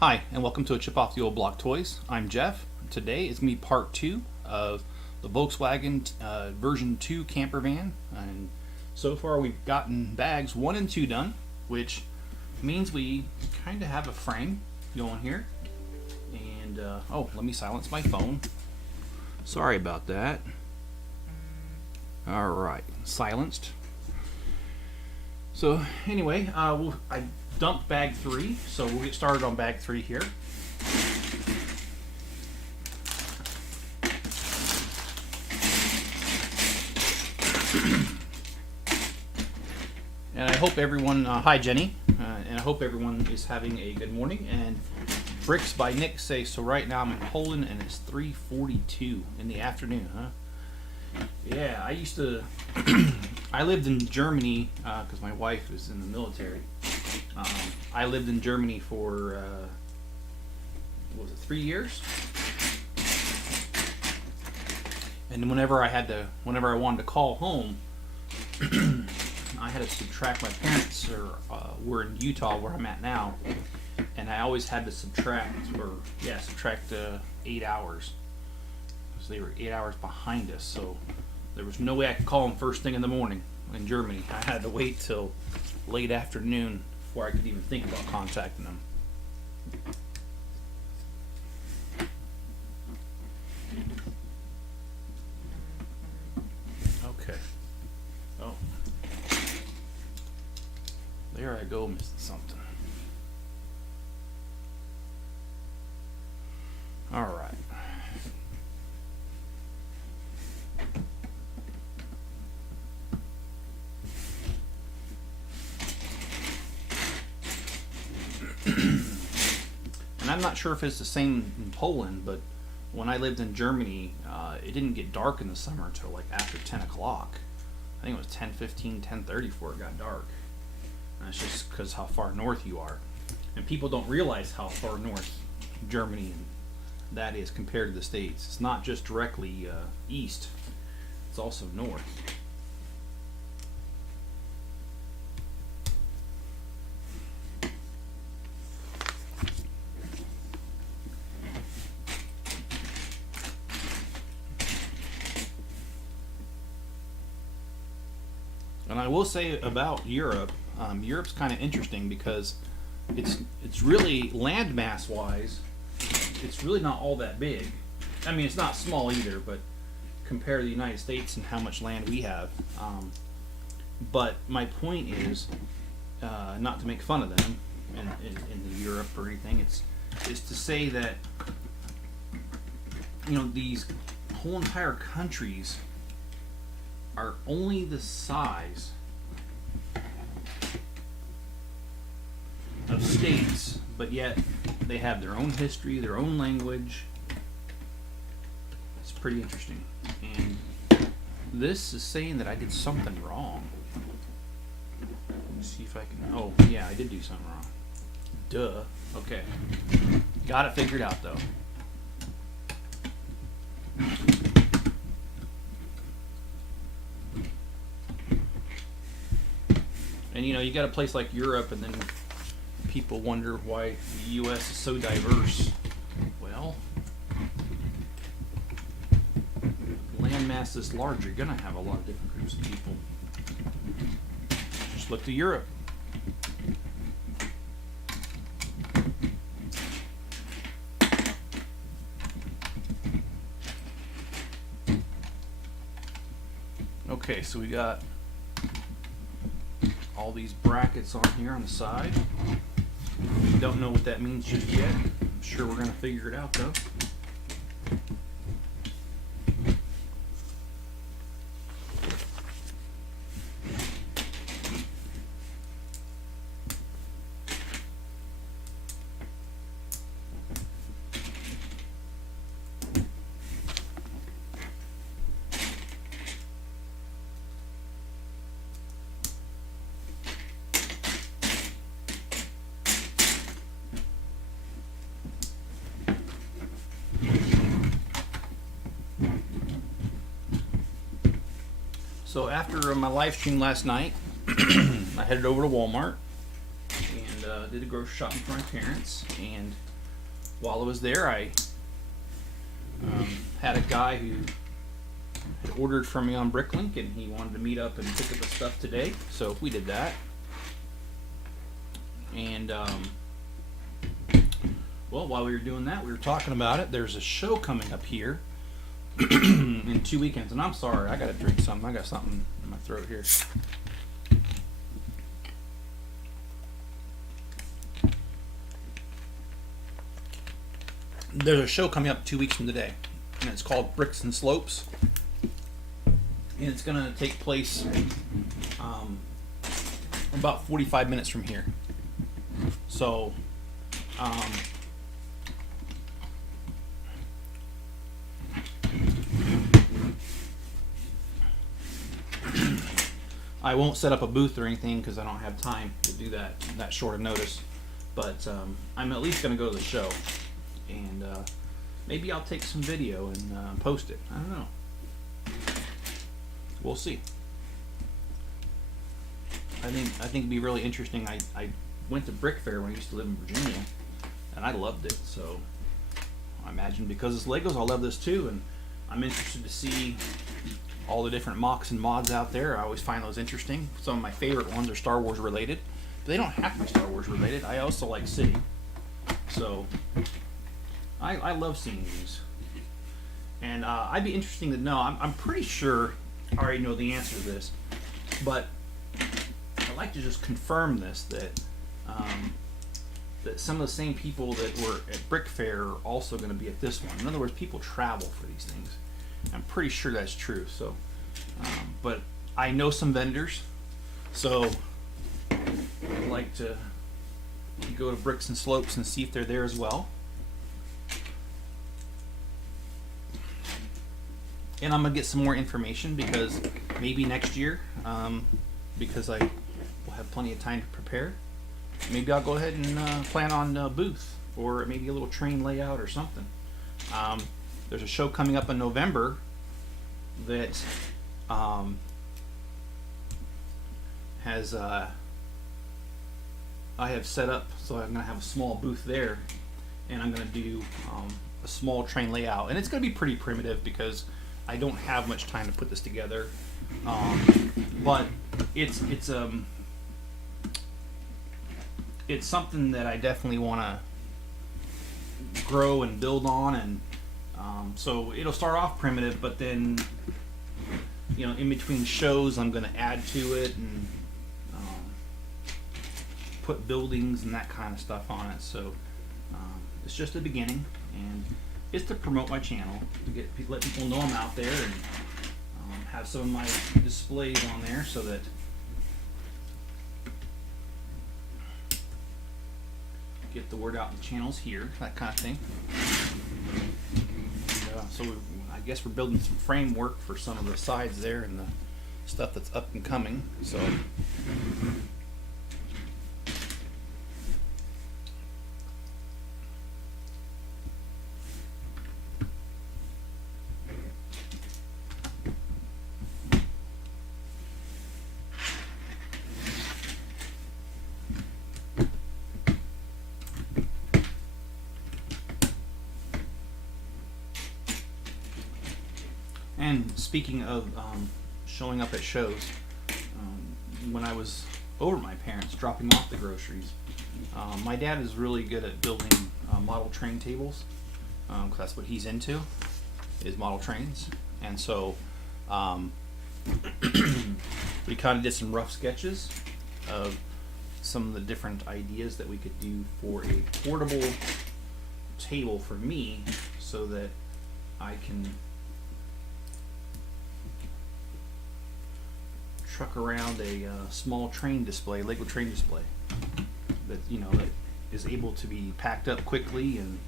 Hi, and welcome to a Chip Off the Old Block Toys. I'm Jeff. Today is going to be part 2 of the Volkswagen version 2 camper van. And so far we've gotten bags 1 and 2 done, which means we kind of have a frame going here. And, oh, let me silence my phone. Sorry about that. Alright, silenced. So anyway, I dumped bag 3, so we'll get started on bag 3 here. And I hope everyone, hi Jenny, and I hope everyone is having a good morning. And Bricks by Nick say, so right now I'm in Poland and it's 3:42 in the afternoon, huh? Yeah, I used to, I lived in Germany because my wife was in the military. I lived in Germany for, what was it, 3 years? And whenever I wanted to call home, I had to subtract. My parents were in Utah, where I'm at now, and I always had to subtract 8 hours. Because they were 8 hours behind us, so there was no way I could call them first thing in the morning in Germany. I had to wait till late afternoon before I could even think about contacting them. Okay. Oh. There I go, missing something. All right. And I'm not sure if it's the same in Poland, but when I lived in Germany, it didn't get dark in the summer until like after 10 o'clock. I think it was 10:15, 10:30 before it got dark. And that's just because how far north you are. And people don't realize how far north Germany and that is compared to the States. It's not just directly east, it's also north. And I will say about Europe, Europe's kind of interesting because it's really landmass wise, it's really not all that big. I mean, it's not small either, but compare to the United States and how much land we have. But my point is, not to make fun of them in Europe or anything. It's to say that these whole entire countries are only the size of states, but yet they have their own history, their own language. It's pretty interesting. And this is saying that I did something wrong. Let me see if I can. Oh, yeah, I did do something wrong. Duh. Okay. Got it figured out, though. And you got a place like Europe, and then people wonder why the U.S. is so diverse. Well, landmass this large, you're gonna have a lot of different groups of people. Just look to Europe. Okay, so we got all these brackets on here on the side. Don't know what that means just yet. I'm sure we're going to figure it out though. So after my live stream last night, I headed over to Walmart and did a grocery shopping for my parents. And while I was there, I had a guy who had ordered from me on Bricklink, and he wanted to meet up and pick up the stuff today, so we did that. And well, while we were doing that, we were talking about it. There's a show coming up here in 2 weekends, and I'm sorry, I gotta drink something. I got something in my throat here. There's a show coming up 2 weeks from today, and it's called Bricks and Slopes, and it's gonna take place about 45 minutes from here. So I won't set up a booth or anything because I don't have time to do that short of notice. But I'm at least going to go to the show, and maybe I'll take some video and post it. I don't know. We'll see. I think it'd be really interesting. I went to Brick Fair when I used to live in Virginia, and I loved it. So I imagine because it's Legos, I'll love this too. And I'm interested to see all the different mocks and mods out there. I always find those interesting. Some of my favorite ones are Star Wars related, but they don't have to be Star Wars related. I also like City, so I love seeing these. And I'd be interesting to know. I'm pretty sure I already know the answer to this, but I'd like to just confirm this, that some of the same people that were at Brick Fair are also going to be at this one. In other words, people travel for these things. I'm pretty sure that's true. So, but I know some vendors, so I'd like to go to Bricks and Slopes and see if they're there as well. And I'm gonna get some more information because maybe next year, because I will have plenty of time to prepare. Maybe I'll go ahead and plan on a booth or maybe a little train layout or something. There's a show coming up in November that has I have set up, so I'm gonna have a small booth there, and I'm gonna do a small train layout, and it's gonna be pretty primitive because I don't have much time to put this together. But it's something that I definitely want to grow and build on, and so it'll start off primitive, but then in between shows I'm going to add to it and put buildings and that kind of stuff on it. So it's just the beginning, and it's to promote my channel, to let people know I'm out there, and have some of my displays on there so that get the word out in the channels here, that kind of thing. And, so I guess we're building some framework for some of the sides there and the stuff that's up and coming. So and speaking of showing up at shows, when I was over at my parents dropping off the groceries, my dad is really good at building model train tables, because that's what he's into, is model trains. And so we kind of did some rough sketches of some of the different ideas that we could do for a portable table for me, so that I can truck around a small train display, Lego train display, that that is able to be packed up quickly and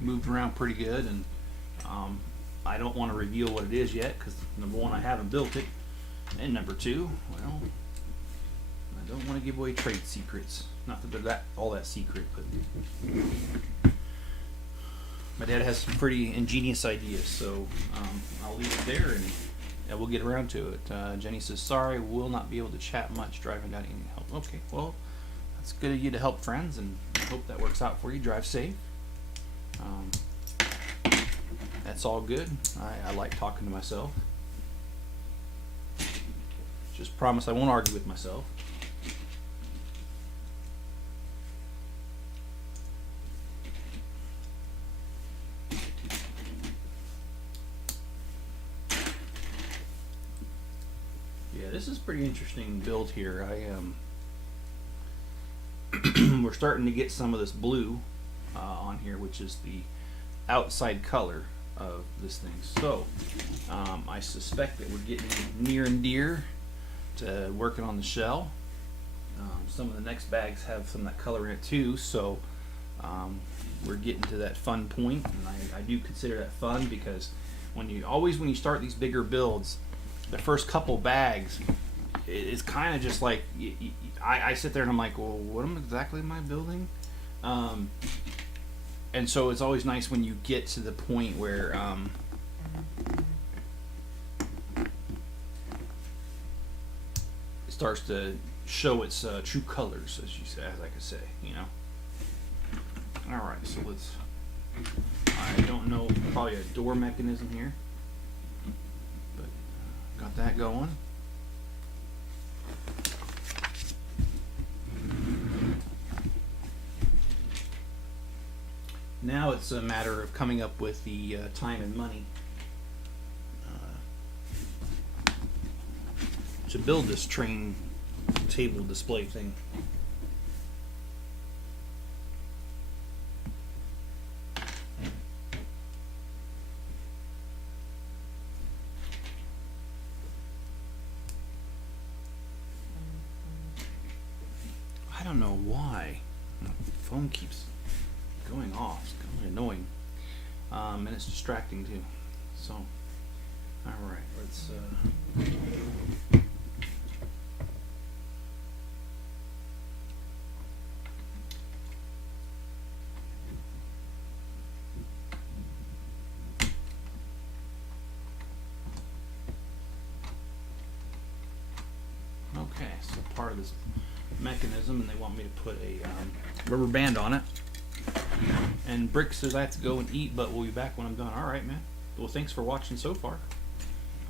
moved around pretty good. And I don't want to reveal what it is yet, because number one, I haven't built it, and number two, well, I don't want to give away trade secrets. Not that they're all that secret, but my dad has some pretty ingenious ideas, so I'll leave it there, and we'll get around to it. Jenny says, sorry, we'll not be able to chat much driving down. Any help? Okay, well, it's good of you to help friends, and I hope that works out for you. Drive safe. That's all good. I like talking to myself. Just promise I won't argue with myself. Yeah, this is pretty interesting build here. We're starting to get some of this blue on here, which is the outside color of this thing. So I suspect that we're getting near and dear to working on the shell. Some of the next bags have some of that color in it too, so we're getting to that fun point, and I do consider that fun, because when you start these bigger builds, the first couple bags, it's kind of just like I sit there and I'm like, well, what exactly am I building? And so it's always nice when you get to the point where it starts to show its true colors, as I could say, you know. All right, so I don't know, probably a door mechanism here, but got that going. Now it's a matter of coming up with the time and money to build this train table display thing. I don't know why my phone keeps going off. It's kind of annoying, and it's distracting too. So, all right, let's. Okay, so part of this mechanism, and they want me to put a rubber band on it. And Brick says I have to go and eat, but we'll be back when I'm done. All right, man. Well, thanks for watching so far.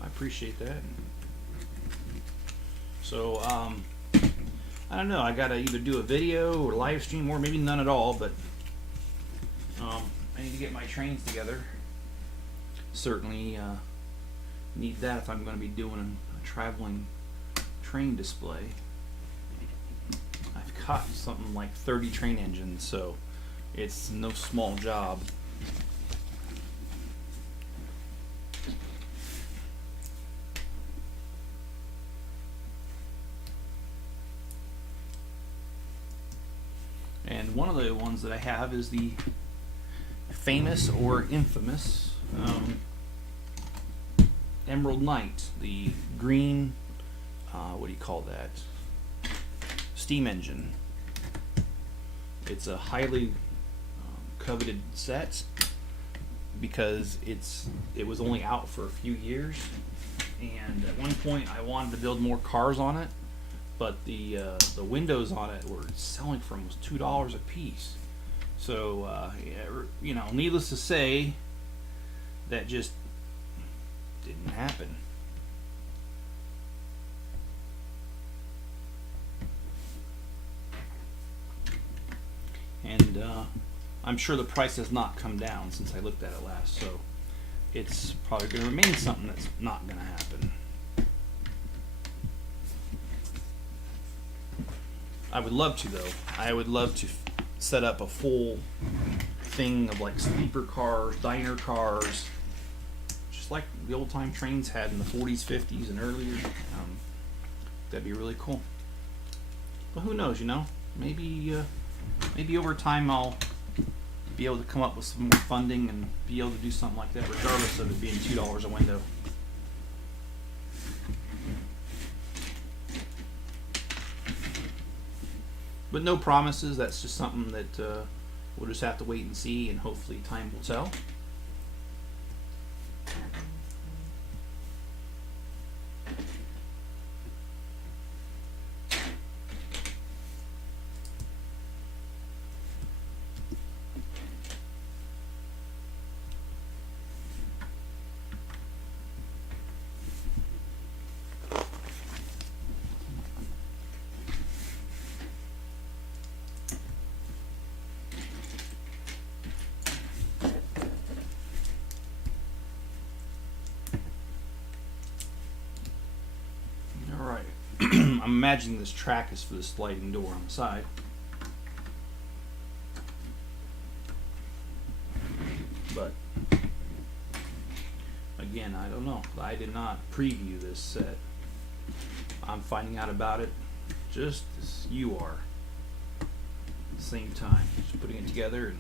I appreciate that. So, I don't know. I gotta either do a video or live stream, or maybe none at all. But I need to get my trains together. Certainly need that if I'm going to be doing a traveling train display. I've got something like 30 train engines, so it's no small job. And one of the ones that I have is the famous or infamous Emerald Knight, the green, what do you call that, steam engine. It's a highly coveted set because it was only out for a few years, and at one point I wanted to build more cars on it, but the windows on it were selling for almost $2 a piece. So you know, needless to say, that just didn't happen. And I'm sure the price has not come down since I looked at it last, so it's probably going to remain something that's not going to happen. I would love to, though. I would love to set up a full thing of like sleeper cars, diner cars, just like the old time trains had in the 40s, 50s, and earlier. That'd be really cool. But who knows, you know? Maybe over time I'll be able to come up with some more funding and be able to do something like that, regardless of it being $2 a window. But no promises. That's just something that we'll just have to wait and see, and hopefully time will tell. I'm imagining this track is for the sliding door on the side. But again, I don't know. I did not preview this set. I'm finding out about it just as you are. At the same time, just putting it together and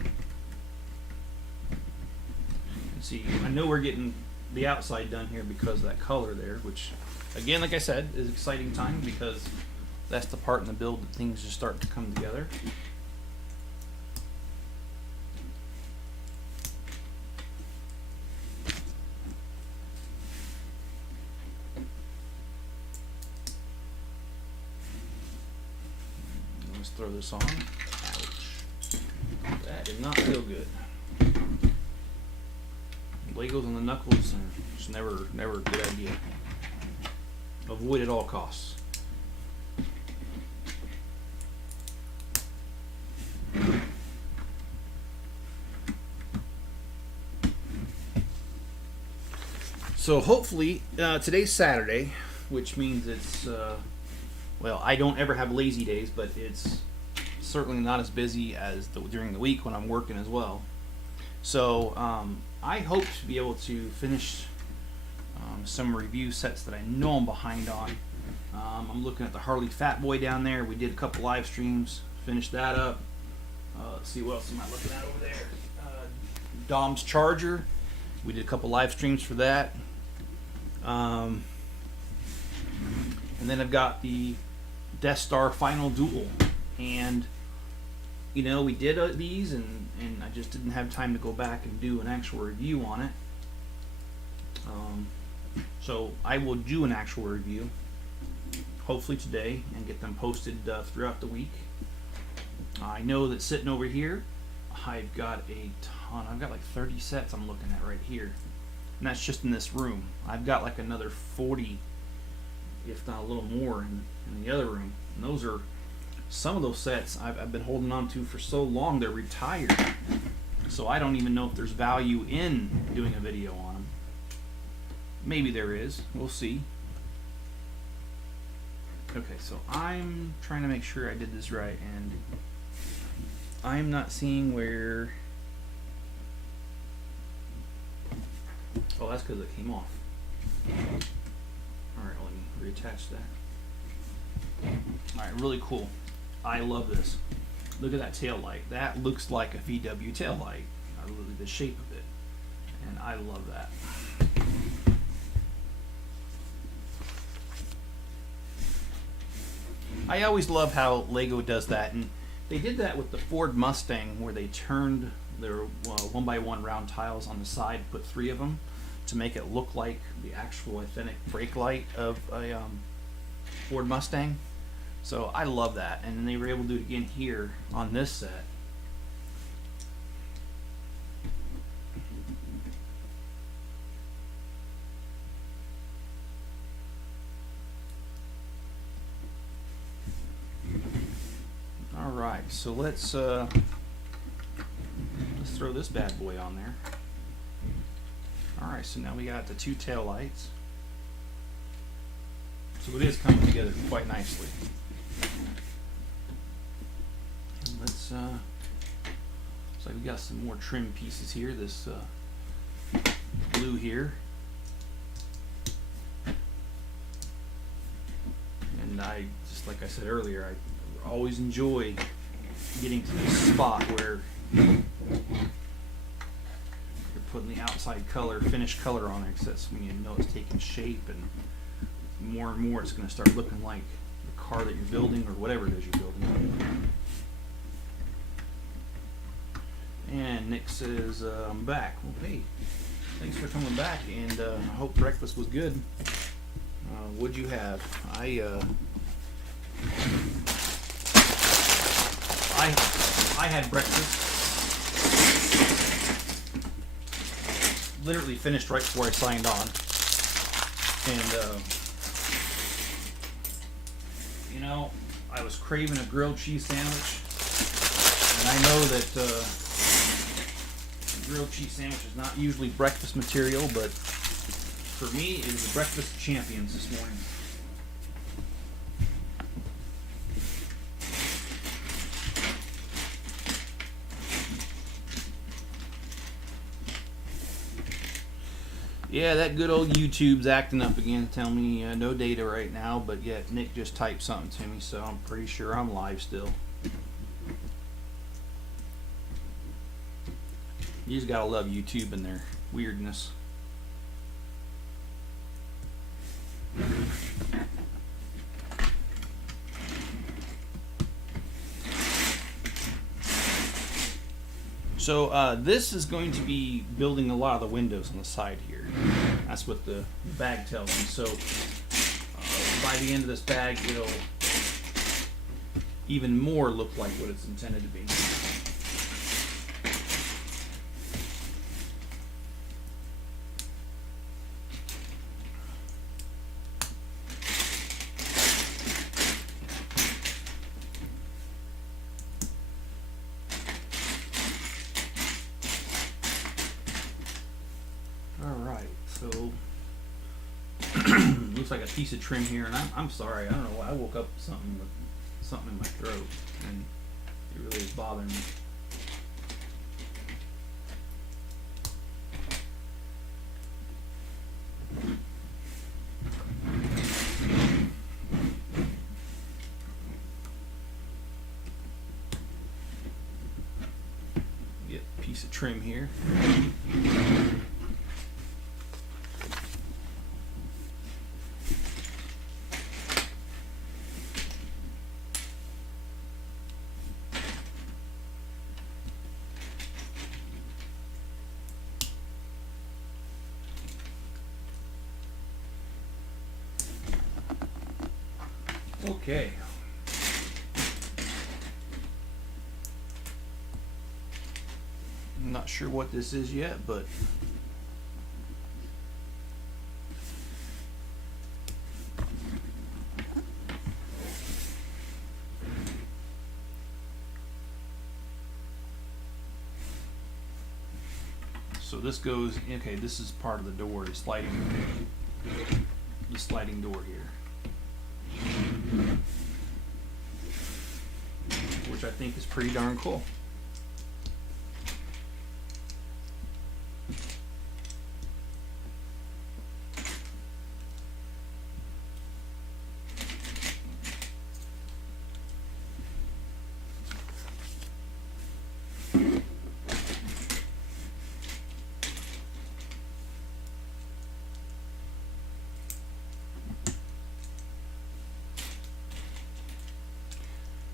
see. I know we're getting the outside done here because of that color there, which again, like I said, is exciting time because that's the part in the build that things just start to come together. Let's throw this on. Ouch. That did not feel good. Legos on the knuckles are just never a good idea. Avoid at all costs. So hopefully today's Saturday, which means it's well, I don't ever have lazy days, but it's certainly not as busy as during the week when I'm working as well. So I hope to be able to finish some review sets that I know I'm behind on. I'm looking at the Harley Fat Boy down there. We did a couple live streams, finished that up. Let's see, what else am I looking at over there? Dom's Charger. We did a couple live streams for that. And then I've got the Death Star Final Duel. And, you know, we did these, and I just didn't have time to go back and do an actual review on it. So I will do an actual review, hopefully today, and get them posted throughout the week. I know that sitting over here, I've got a ton. I've got like 30 sets I'm looking at right here. And that's just in this room. I've got like another 40, if not a little more, in the other room. And those are some of those sets I've been holding on to for so long, they're retired. So I don't even know if there's value in doing a video on them. Maybe there is. We'll see. Okay, so I'm trying to make sure I did this right, and I'm not seeing where... Oh, that's because it came off. Alright, let me reattach that. Alright, really cool. I love this. Look at that tail light. That looks like a VW tail light. I really the shape of it. And I love that. I always love how Lego does that, and they did that with the Ford Mustang, where they turned their 1x1 round tiles on the side, put 3 of them to make it look like the actual authentic brake light of a Ford Mustang. So I love that, and then they were able to do it again here on this set. All right, so let's throw this bad boy on there. All right, so now we got the 2 tail lights. So it is coming together quite nicely. And let's looks like we got some more trim pieces here. This blue here, and I just like I said earlier, I always enjoy getting to this spot where you're putting the outside color, finished color on it, because that's when you know it's taking shape, and more it's going to start looking like the car that you're building or whatever it is you're building. And Nick says, I'm back. Well, hey, thanks for coming back, and I hope breakfast was good. What'd you have? I had breakfast. Literally finished right before I signed on. And, you know, I was craving a grilled cheese sandwich. And I know that a grilled cheese sandwich is not usually breakfast material, but for me, it was a breakfast of champions this morning. Yeah, that good old YouTube's acting up again, telling me no data right now, but yet Nick just typed something to me, so I'm pretty sure I'm live still. You just gotta love YouTube and their weirdness. So this is going to be building a lot of the windows on the side here. That's what the bag tells me. So by the end of this bag, it'll even more look like what it's intended to be. So looks like a piece of trim here, and I'm sorry. I don't know why I woke up with something in my throat, and it really is bothering me. Get a piece of trim here. Okay. I'm not sure what this is yet, but so this goes, okay, this is part of the door, the sliding door here. Which I think is pretty darn cool.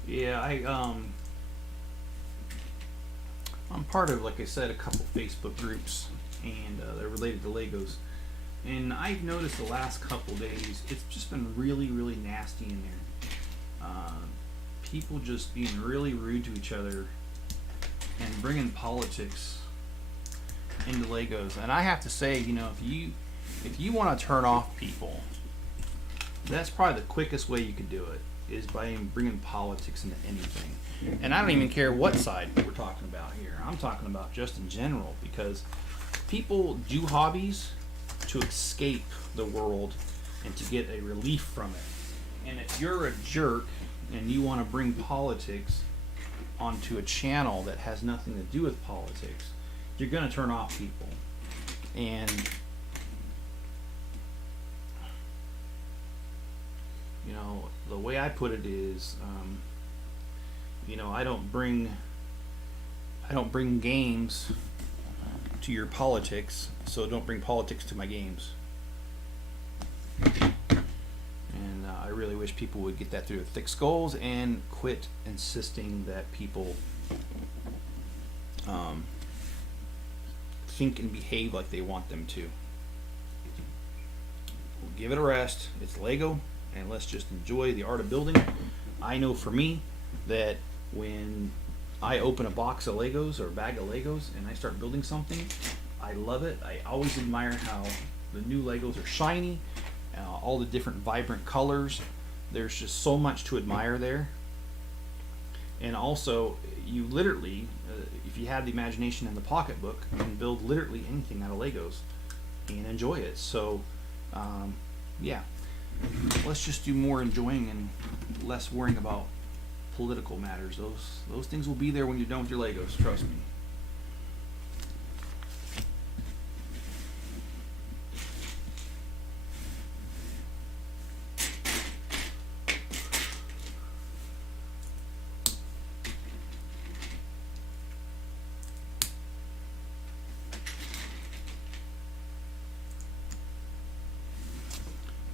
Yeah, I'm part of, like I said, a couple Facebook groups, and they're related to Legos. And I've noticed the last couple days, it's just been really, really nasty in there. People just being really rude to each other and bringing politics into Legos. And I have to say, you know, if you want to turn off people, that's probably the quickest way you could do it, is by bringing politics into anything. And I don't even care what side we're talking about here. I'm talking about just in general, because people do hobbies to escape the world and to get a relief from it. And if you're a jerk and you want to bring politics onto a channel that has nothing to do with politics, you're going to turn off people. And you know, the way I put it is, you know, I don't bring games to your politics, so don't bring politics to my games. And I really wish people would get that through their thick skulls and quit insisting that people think and behave like they want them to. We'll give it a rest. It's Lego, and let's just enjoy the art of building. I know for me that when I open a box of Legos or a bag of Legos and I start building something, I love it. I always admire how the new Legos are shiny, all the different vibrant colors. There's just so much to admire there. And also, you literally, if you have the imagination in the pocketbook, you can build literally anything out of Legos and enjoy it. So, yeah. Let's just do more enjoying and less worrying about political matters. Those things will be there when you're done with your Legos, trust me.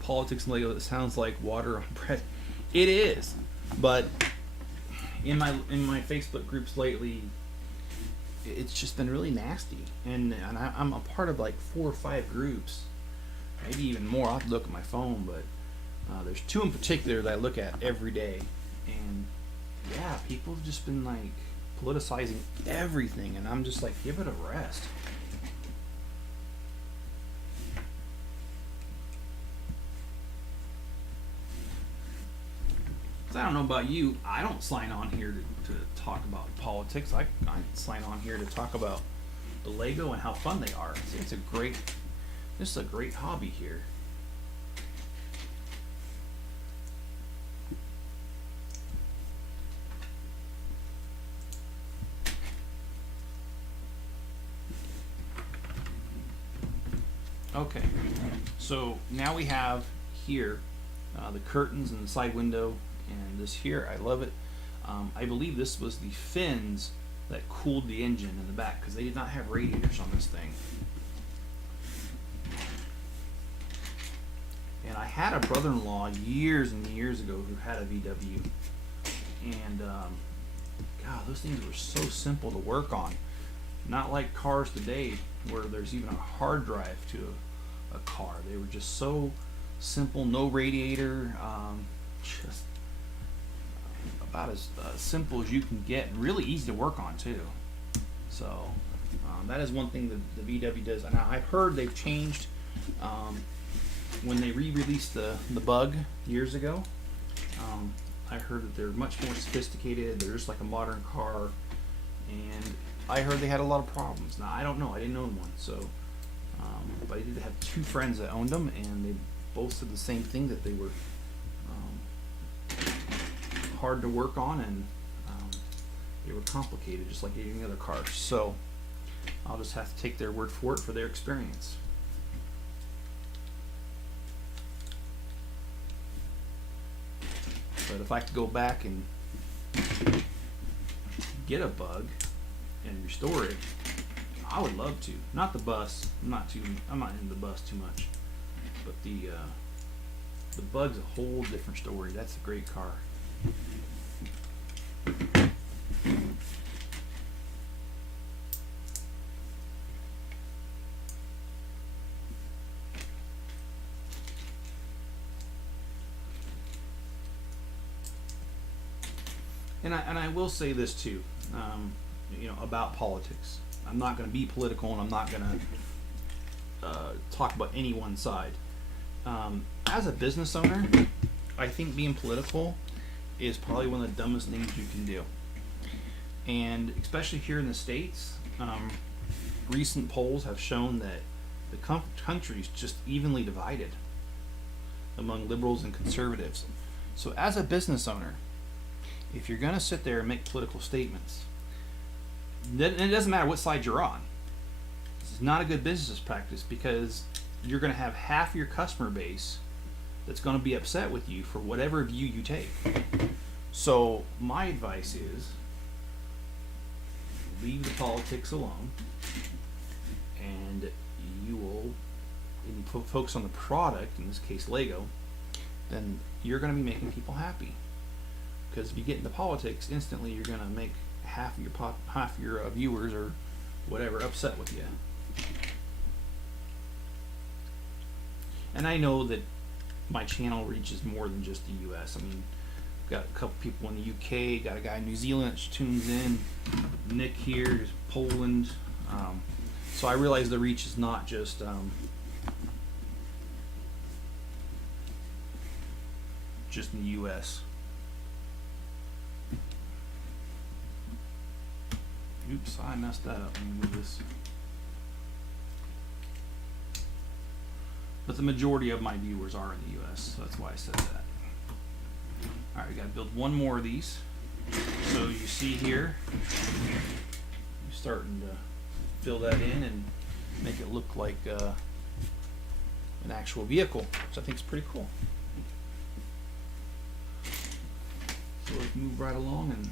politics and Lego, that sounds like water on bread. It is, but in my Facebook groups lately, it's just been really nasty, and I'm a part of like 4 or 5 groups, maybe even more. I'll have to look at my phone, but there's 2 in particular that I look at every day, and yeah, people have just been like politicizing everything, and I'm just like, give it a rest. I don't know about you, I don't sign on here to talk about politics. I sign on here to talk about the Lego and how fun they are. This is a great hobby here. Okay, so now we have here the curtains and the side window, and this here, I love it. I believe this was the fins that cooled the engine in the back, because they did not have radiators on this thing. And I had a brother-in-law years and years ago who had a VW, and God, those things were so simple to work on. Not like cars today, where there's even a hard drive to a car. They were just so simple, no radiator, just about as simple as you can get, and really easy to work on too. So that is one thing that the VW does. And I've heard they've changed when they re-released the Bug years ago. I heard that they're much more sophisticated. They're just like a modern car, and I heard they had a lot of problems. Now I don't know. I didn't own one, so but I did have 2 friends that owned them, and they both said the same thing, that they were hard to work on, and they were complicated, just like any other car. So I'll just have to take their word for it for their experience. But if I could go back and get a Bug and restore it, I would love to. Not the bus. I'm not into the bus too much. But the Bug's a whole different story. That's a great car. And I will say this too, about politics. I'm not going to be political, and I'm not going to talk about any one side. As a business owner, I think being political is probably one of the dumbest things you can do. And especially here in the States, recent polls have shown that the country is just evenly divided among liberals and conservatives. So as a business owner, if you're going to sit there and make political statements, and it doesn't matter what side you're on, this is not a good business practice, because you're going to have half your customer base that's going to be upset with you for whatever view you take. So my advice is, leave the politics alone, and you will, if you focus on the product, in this case Lego, then you're going to be making people happy. Because if you get into politics, instantly you're going to make half of your viewers or whatever upset with you. And I know that my channel reaches more than just the U.S. I mean, got a couple people in the UK, got a guy in New Zealand that tunes in, Nick here is Poland. So I realize the reach is not just in the U.S. Oops, I messed that up. Let me move this. But the majority of my viewers are in the U.S., so that's why I said that. All right, we got to build one more of these. So you see here, you're starting to fill that in and make it look like an actual vehicle, which I think is pretty cool. So let's move right along and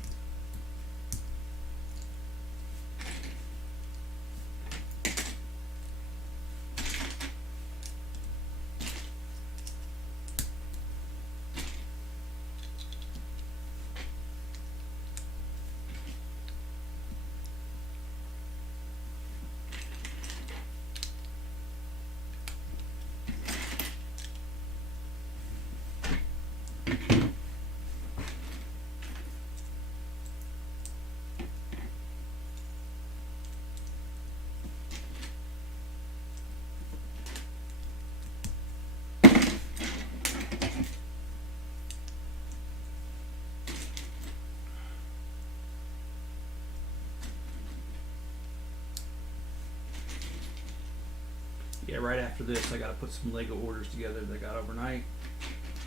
yeah, right after this, I got to put some Lego orders together that I got overnight.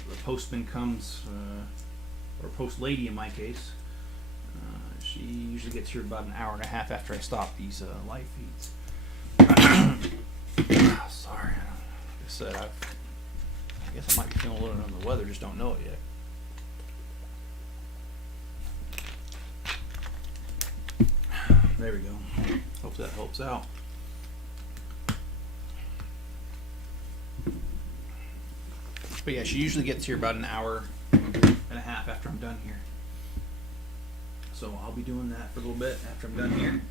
The postman comes, or post lady in my case. She usually gets here about an hour and a half after I stop these live feeds. Sorry, like I said, I guess I might be feeling a little under the weather, just don't know it yet. There we go. Hope that helps out. But yeah, she usually gets here about an hour and a half after I'm done here. So I'll be doing that for a little bit after I'm done here.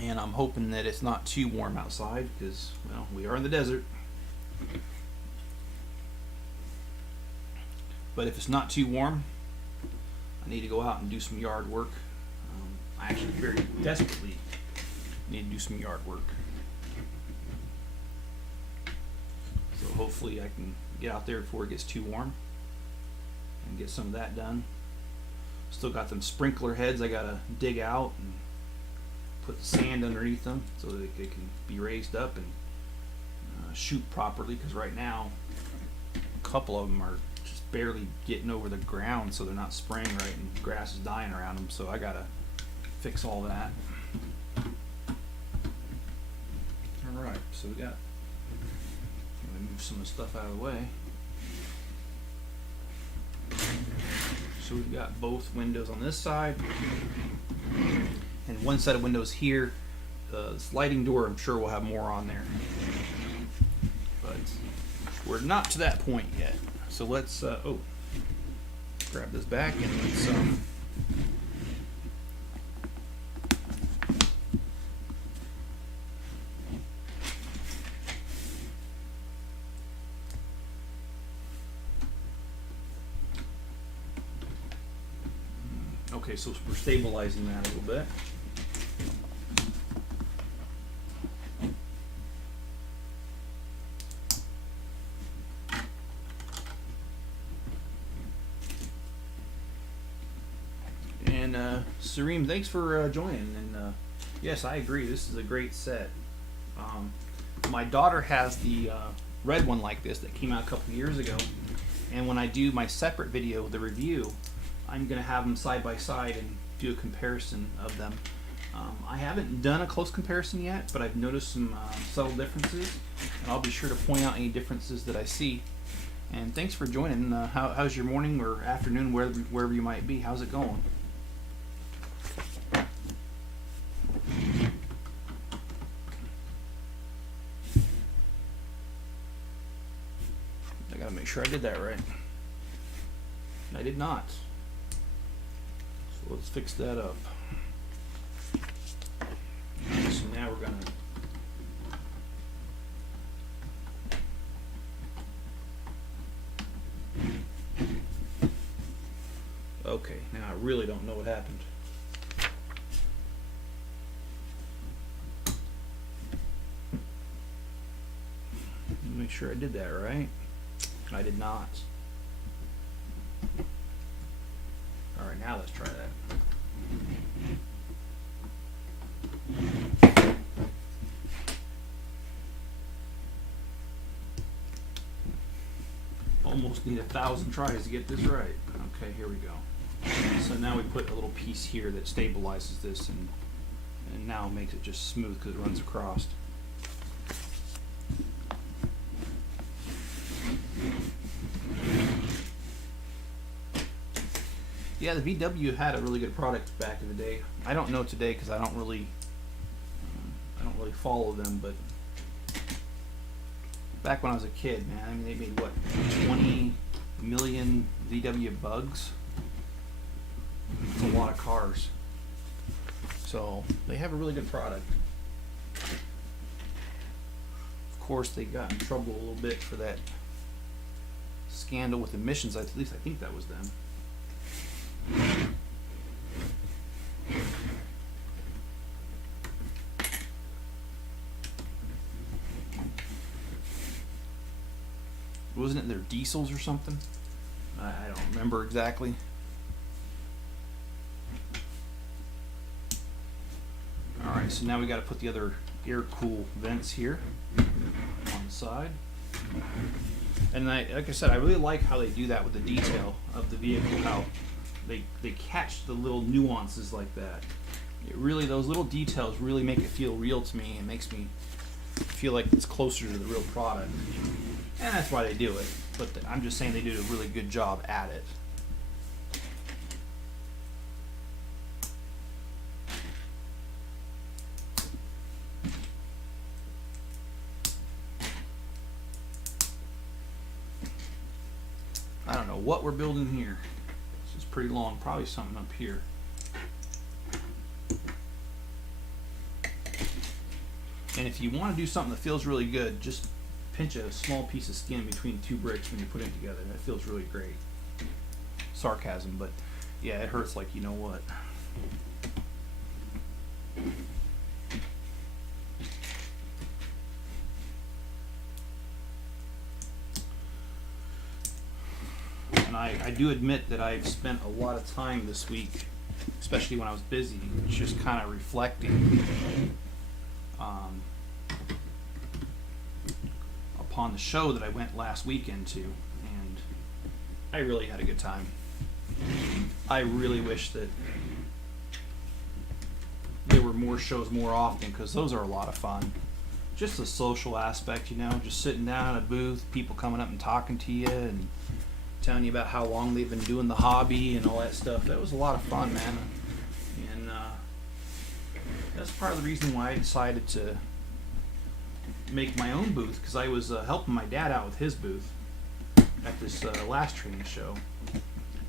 And I'm hoping that it's not too warm outside because, well, we are in the desert. But if it's not too warm, I need to go out and do some yard work. I actually very desperately need to do some yard work. So hopefully I can get out there before it gets too warm and get some of that done. Still got them sprinkler heads I gotta dig out and put the sand underneath them so that they can be raised up and shoot properly, because right now a couple of them are just barely getting over the ground, so they're not spraying right and grass is dying around them, so I gotta fix all that. Alright, so we got, let me move some of the stuff out of the way. So we've got both windows on this side and one set of windows here. The sliding door, I'm sure we'll have more on there, but we're not to that point yet. So let's grab this back and let's okay, so we're stabilizing that a little bit. And Sareem, thanks for joining. And yes, I agree. This is a great set. My daughter has the red one like this that came out a couple years ago. And when I do my separate video, the review, I'm going to have them side by side and do a comparison of them. I haven't done a close comparison yet, but I've noticed some subtle differences, and I'll be sure to point out any differences that I see. And thanks for joining. How's your morning or afternoon, wherever you might be? How's it going? I gotta make sure I did that right. I did not. So let's fix that up. So now we're gonna okay, now I really don't know what happened. Make sure I did that right. I did not. Alright, now let's try that. Almost need 1,000 tries to get this right. Okay, here we go. So now we put a little piece here that stabilizes this and now makes it just smooth because it runs across. Yeah, the VW had a really good product back in the day. I don't know today because I don't really follow them, but back when I was a kid, man, I mean, they made what, 20 million VW bugs? It's a lot of cars. So they have a really good product. Of course, they got in trouble a little bit for that scandal with emissions. At least I think that was them. Wasn't it their diesels or something? I don't remember exactly. Alright, so now we got to put the other air cool vents here on the side. And like I said, I really like how they do that with the detail of the vehicle, how they catch the little nuances like that. It really, those little details really make it feel real to me and makes me feel like it's closer to the real product. And that's why they do it. But I'm just saying they do a really good job at it. I don't know what we're building here. This is pretty long, probably something up here. And if you want to do something that feels really good, just pinch a small piece of skin between two bricks when you put it together. That feels really great. Sarcasm, but yeah, it hurts like you know what. And I do admit that I've spent a lot of time this week, especially when I was busy, just kind of reflecting upon the show that I went last weekend to, and I really had a good time. I really wish that there were more shows more often, because those are a lot of fun. Just the social aspect, you know, just sitting down at a booth, people coming up and talking to you and telling you about how long they've been doing the hobby and all that stuff. That was a lot of fun, man. And that's part of the reason why I decided to make my own booth, because I was helping my dad out with his booth at this last training show,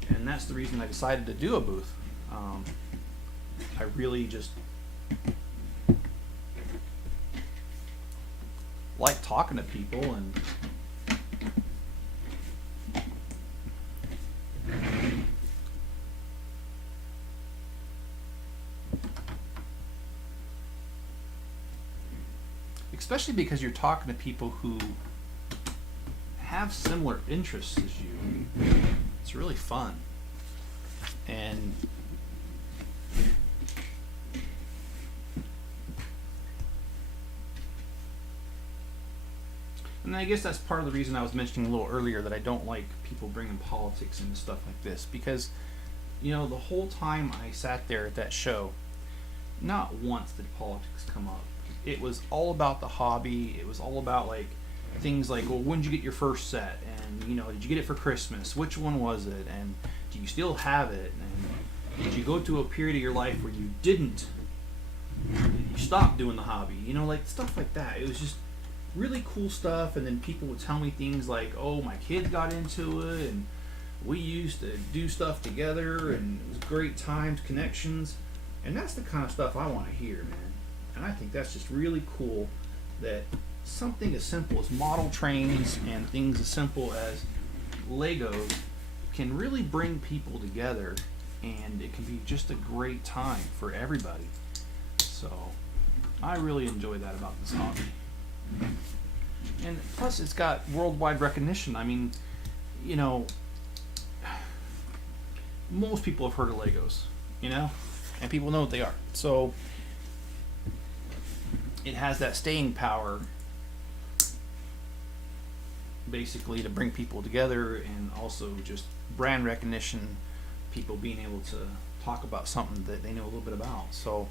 and that's the reason I decided to do a booth. I really just like talking to people, and especially because you're talking to people who have similar interests as you. It's really fun. And I guess that's part of the reason I was mentioning a little earlier that I don't like people bringing politics into stuff like this, because, you know, the whole time I sat there at that show, not once did politics come up. It was all about the hobby. It was all about like things like, well, when did you get your first set? And, you know, did you get it for Christmas? Which one was it? And do you still have it? And did you go to a period of your life where you didn't? You stopped doing the hobby? You know, like stuff like that. It was just really cool stuff. And then people would tell me things like, oh, my kids got into it, and we used to do stuff together, and it was great times, connections. And that's the kind of stuff I want to hear, man. And I think that's just really cool that something as simple as model trains and things as simple as Legos can really bring people together, and it can be just a great time for everybody. So I really enjoy that about this hobby. And plus it's got worldwide recognition. I mean, you know, most people have heard of Legos, you know, and people know what they are. So it has that staying power, basically, to bring people together, and also just brand recognition, people being able to talk about something that they know a little bit about. So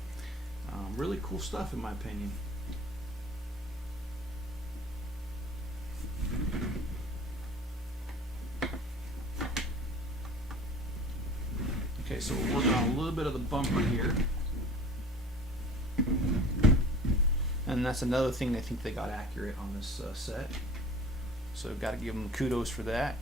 really cool stuff, in my opinion. Okay, so we're working on a little bit of the bumper here. And that's another thing I think they got accurate on this set. So I've got to give them kudos for that.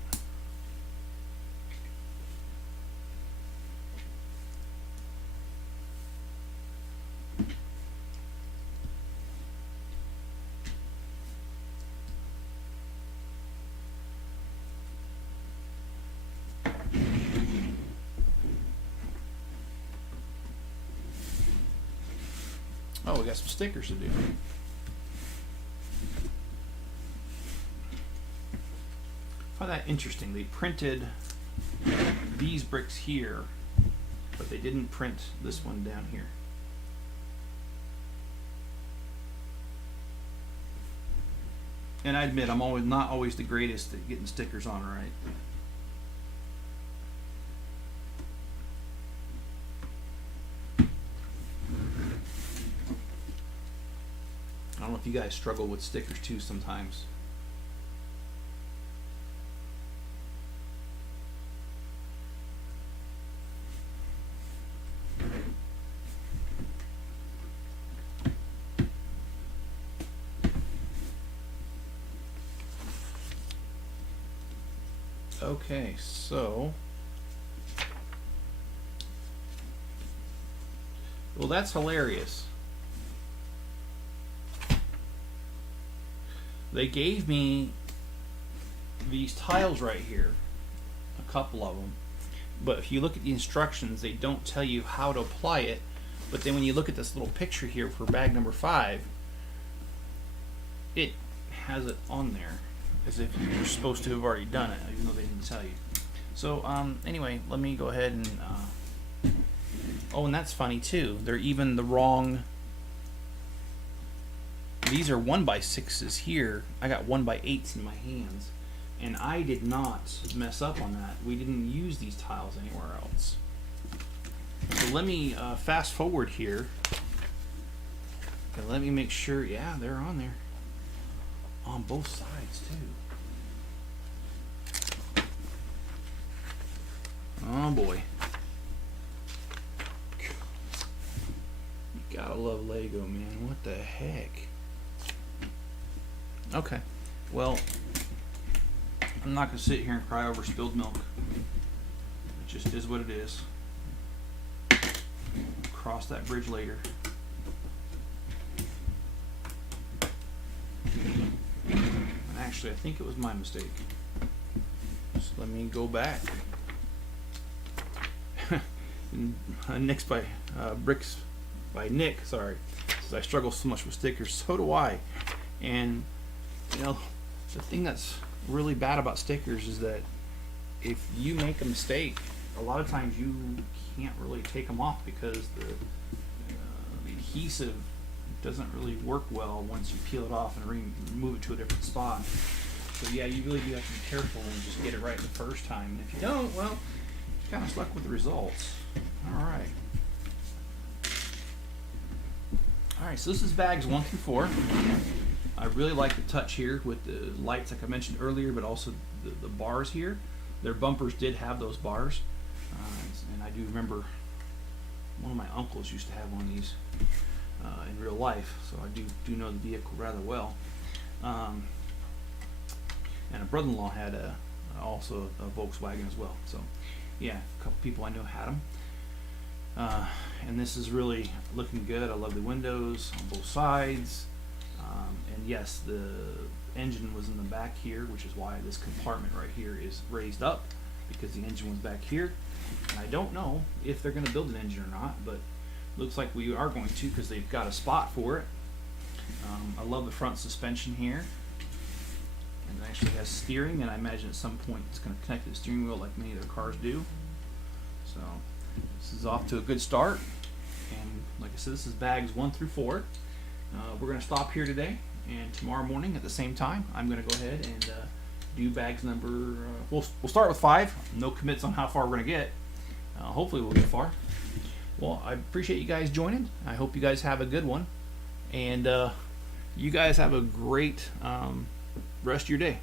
Oh, we got some stickers to do. I find that interesting. They printed these bricks here, but they didn't print this one down here. And I admit I'm always not always the greatest at getting stickers on right. I don't know if you guys struggle with stickers too sometimes. Okay, so well, that's hilarious. They gave me these tiles right here, a couple of them, but if you look at the instructions, they don't tell you how to apply it. But then when you look at this little picture here for bag number 5, it has it on there as if you're supposed to have already done it, even though they didn't tell you. So anyway, let me go ahead and oh, and that's funny too, they're even the wrong. These are 1x6s here. I got 1x8s in my hands, and I did not mess up on that. We didn't use these tiles anywhere else. So let me fast forward here, and let me make sure. Yeah, they're on there on both sides too. Oh boy, you gotta love Lego, man. What the heck? Okay, well, I'm not going to sit here and cry over spilled milk. It just is what it is. Cross that bridge later. And actually, I think it was my mistake. So let me go back. Nick's by Bricks by Nick, sorry. Says I struggle so much with stickers. So do I. And you know, the thing that's really bad about stickers is that if you make a mistake, a lot of times you can't really take them off because the adhesive doesn't really work well once you peel it off and remove it to a different spot. So yeah, you really do have to be careful and just get it right the first time. And if you don't, well, you're kind of stuck with the results. Alright. Alright, so this is bags 1 through 4. I really like the touch here with the lights like I mentioned earlier, but also the bars here. Their bumpers did have those bars, and I do remember one of my uncles used to have one of these in real life, so I do know the vehicle rather well. And a brother-in-law had also a Volkswagen as well. So yeah, a couple people I know had them. And this is really looking good. I love the windows on both sides. And yes, the engine was in the back here, which is why this compartment right here is raised up, because the engine was back here. And I don't know if they're going to build an engine or not, but looks like we are going to, because they've got a spot for it. I love the front suspension here. And it actually has steering, and I imagine at some point it's going to connect to the steering wheel like many of their cars do. So this is off to a good start. And like I said, this is bags 1 through 4. We're going to stop here today, and tomorrow morning at the same time I'm going to go ahead and do bags number we'll start with 5. No commits on how far we're going to get. Hopefully we'll get far. Well, I appreciate you guys joining. I hope you guys have a good one, and you guys have a great rest of your day.